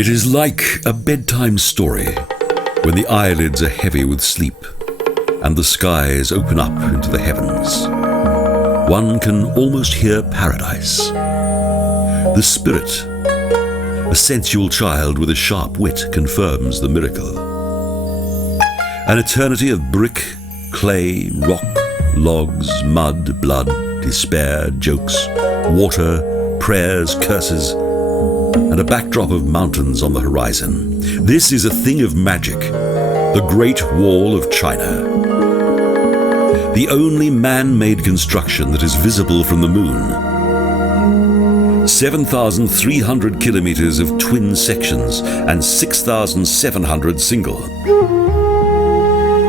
It is like a bedtime story when the eyelids are heavy with sleep and the skies open up into the heavens. One can almost hear paradise. The spirit, a sensual child with a sharp wit, confirms the miracle. An eternity of brick, clay, rock, logs, mud, blood, despair, jokes, water, prayers, curses, and a backdrop of mountains on the horizon. This is a thing of magic, the Great Wall of China. The only man-made construction that is visible from the moon. 7,300 kilometers of twin sections and 6,700 single.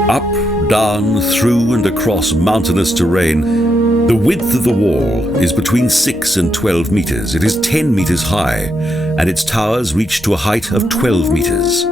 Up, down, through and across mountainous terrain, the width of the wall is between 6 and 12 meters. It is 10 meters high, and its towers reach to a height of 12 meters.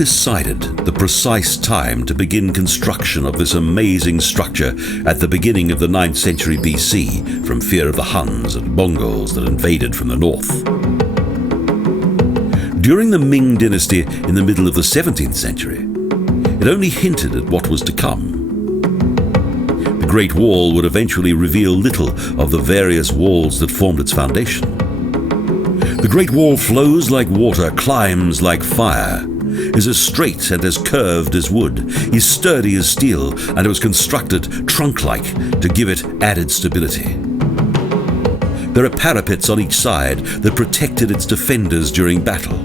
decided the precise time to begin construction of this amazing structure at the beginning of the 9th century BC from fear of the Huns and Mongols that invaded from the north? During the Ming dynasty in the middle of the 17th century, it only hinted at what was to come. The Great Wall would eventually reveal little of the various walls that formed its foundation. The Great Wall flows like water, climbs like fire, is as straight and as curved as wood, is sturdy as steel, and it was constructed trunk-like to give it added stability. There are parapets on each side that protected its defenders during battle.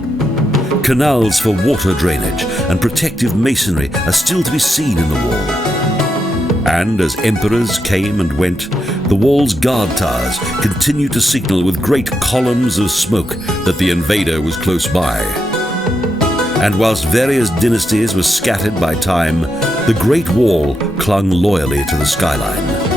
Canals for water drainage and protective masonry are still to be seen in the wall. And as emperors came and went, the wall's guard towers continued to signal with great columns of smoke that the invader was close by. And whilst various dynasties were scattered by time, the Great Wall clung loyally to the skyline.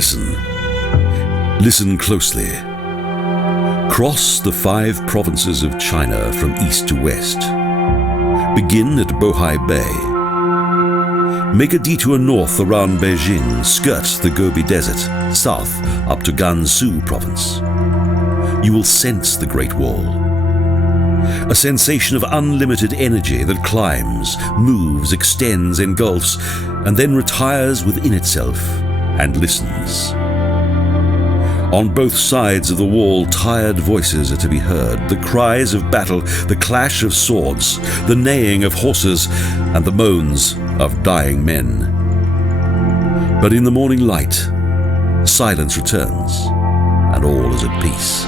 Listen. Listen closely. Cross the 5 provinces of China from east to west. Begin at Bohai Bay. Make a detour north around Beijing, skirt the Gobi Desert, south up to Gansu Province. You will sense the Great Wall. A sensation of unlimited energy that climbs, moves, extends, engulfs, and then retires within itself and listens. On both sides of the wall, tired voices are to be heard, the cries of battle, the clash of swords, the neighing of horses, and the moans of dying men. But in the morning light, silence returns, and all is at peace.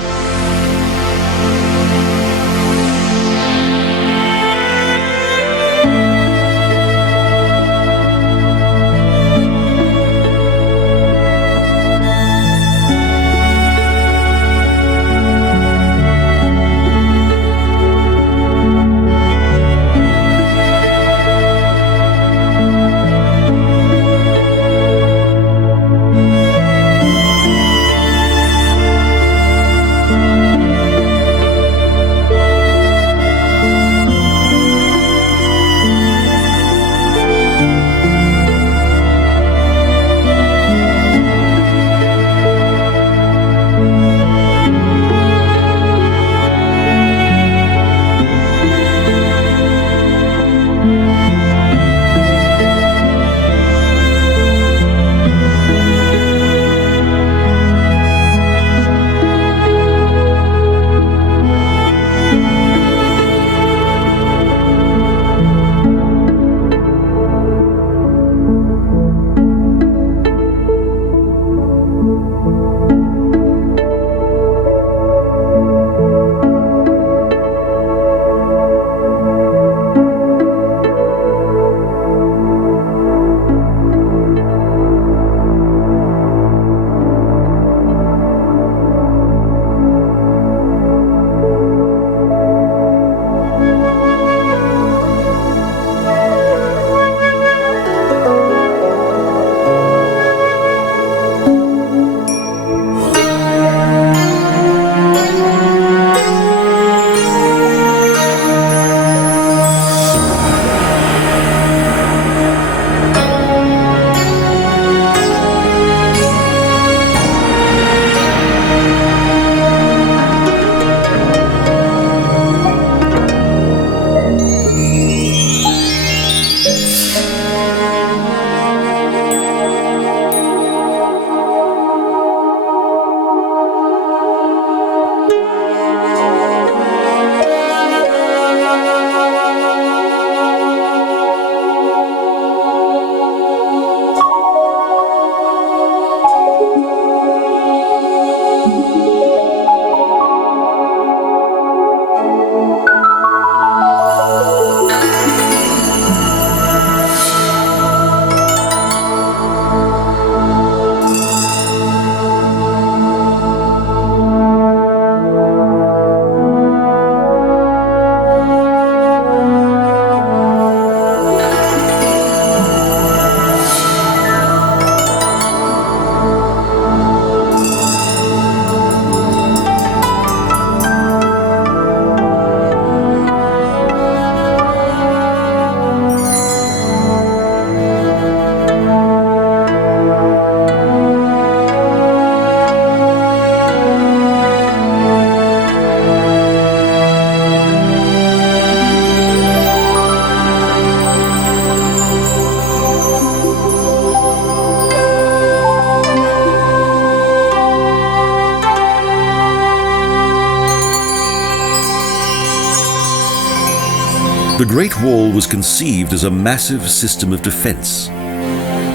The Great Wall was conceived as a massive system of defense.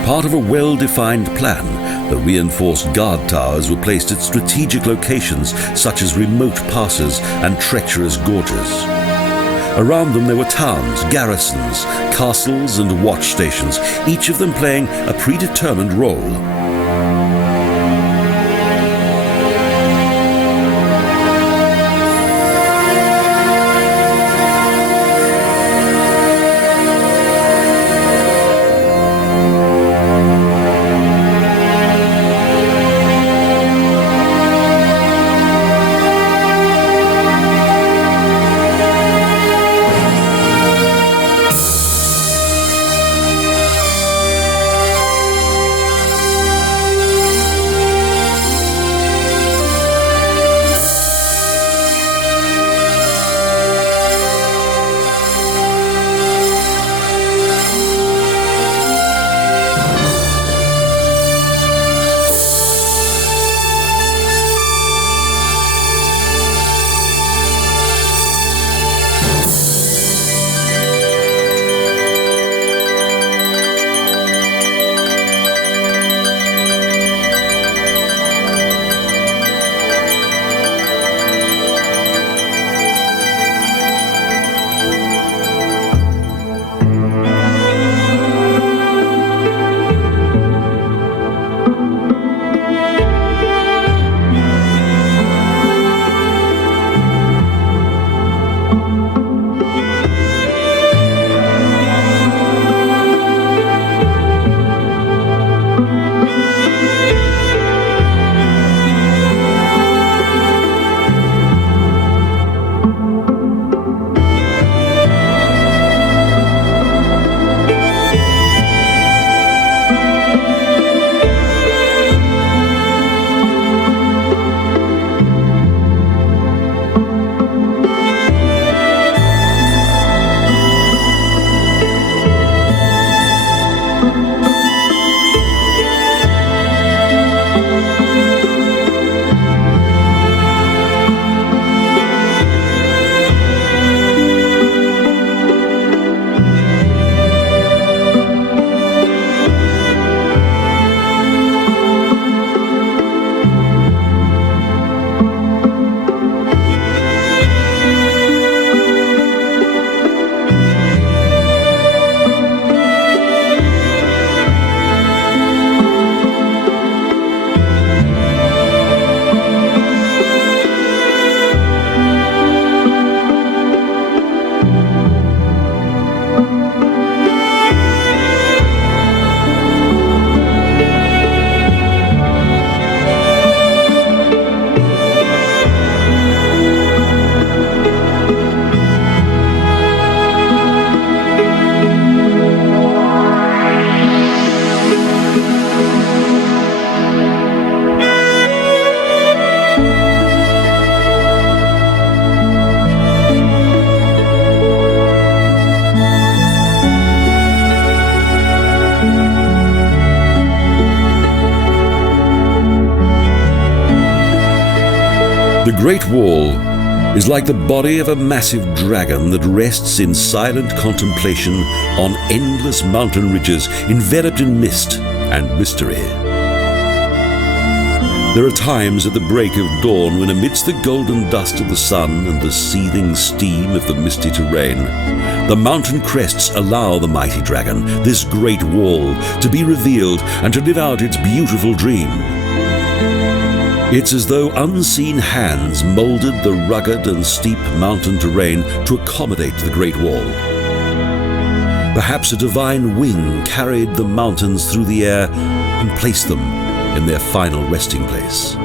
Part of a well-defined plan, the reinforced guard towers were placed at strategic locations such as remote passes and treacherous gorges. Around them there were towns, garrisons, castles and watch stations, each of them playing a predetermined role. Great Wall is like the body of a massive dragon that rests in silent contemplation on endless mountain ridges enveloped in mist and mystery. There are times at the break of dawn when, amidst the golden dust of the sun and the seething steam of the misty terrain, the mountain crests allow the mighty dragon, this great wall, to be revealed and to live out its beautiful dream. It's as though unseen hands molded the rugged and steep mountain terrain to accommodate the Great Wall. Perhaps a divine wing carried the mountains through the air and placed them in their final resting place.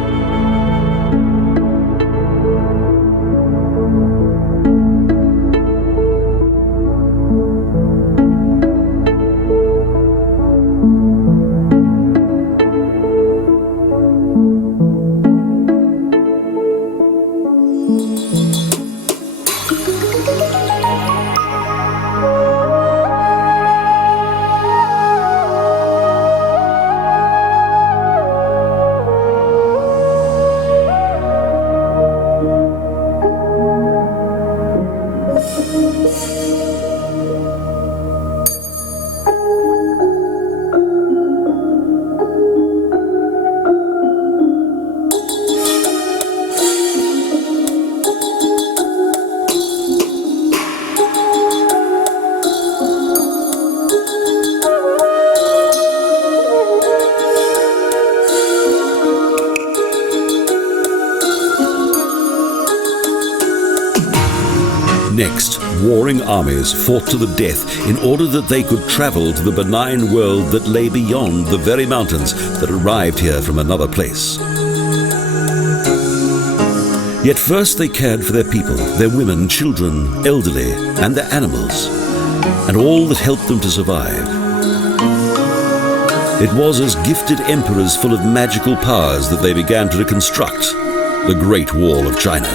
Next, warring armies fought to the death in order that they could travel to the benign world that lay beyond the very mountains that arrived here from another place. Yet first they cared for their people, their women, children, elderly, and their animals, and all that helped them to survive. It was as gifted emperors full of magical powers that they began to reconstruct the Great Wall of China.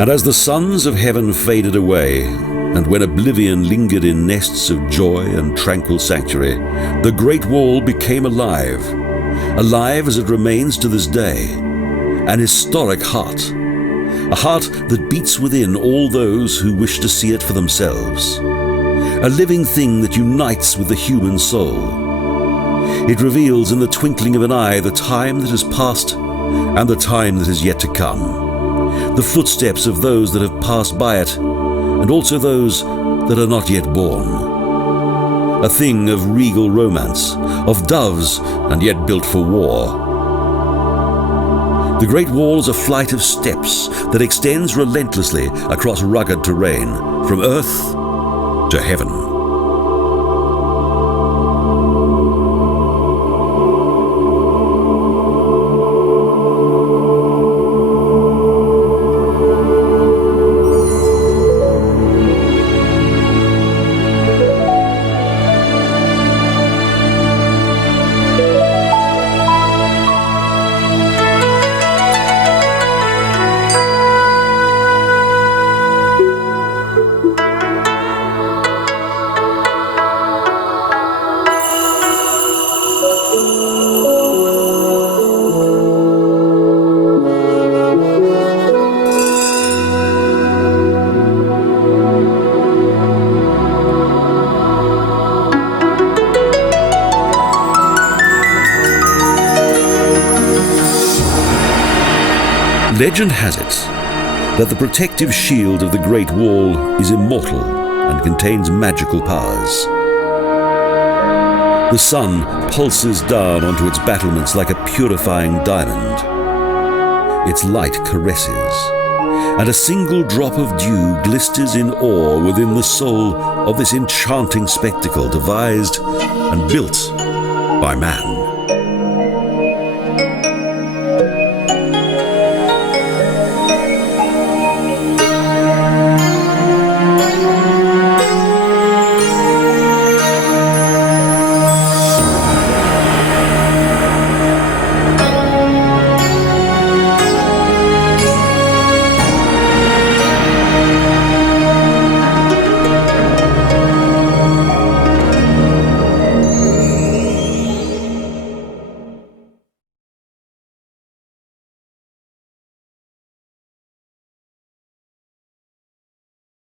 And as the suns of heaven faded away, and when oblivion lingered in nests of joy and tranquil sanctuary, the Great Wall became alive, alive as it remains to this day, an historic heart, a heart that beats within all those who wish to see it for themselves, a living thing that unites with the human soul. It reveals in the twinkling of an eye the time that has passed and the time that is yet to come, the footsteps of those that have passed by it, and also those that are not yet born. A thing of regal romance, of doves and yet built for war. The Great Wall is a flight of steps that extends relentlessly across rugged terrain, from earth to heaven. Legend has it that the protective shield of the Great Wall is immortal and contains magical powers. The sun pulses down onto its battlements like a purifying diamond. Its light caresses, and a single drop of dew glisters in awe within the soul of this enchanting spectacle devised and built by man.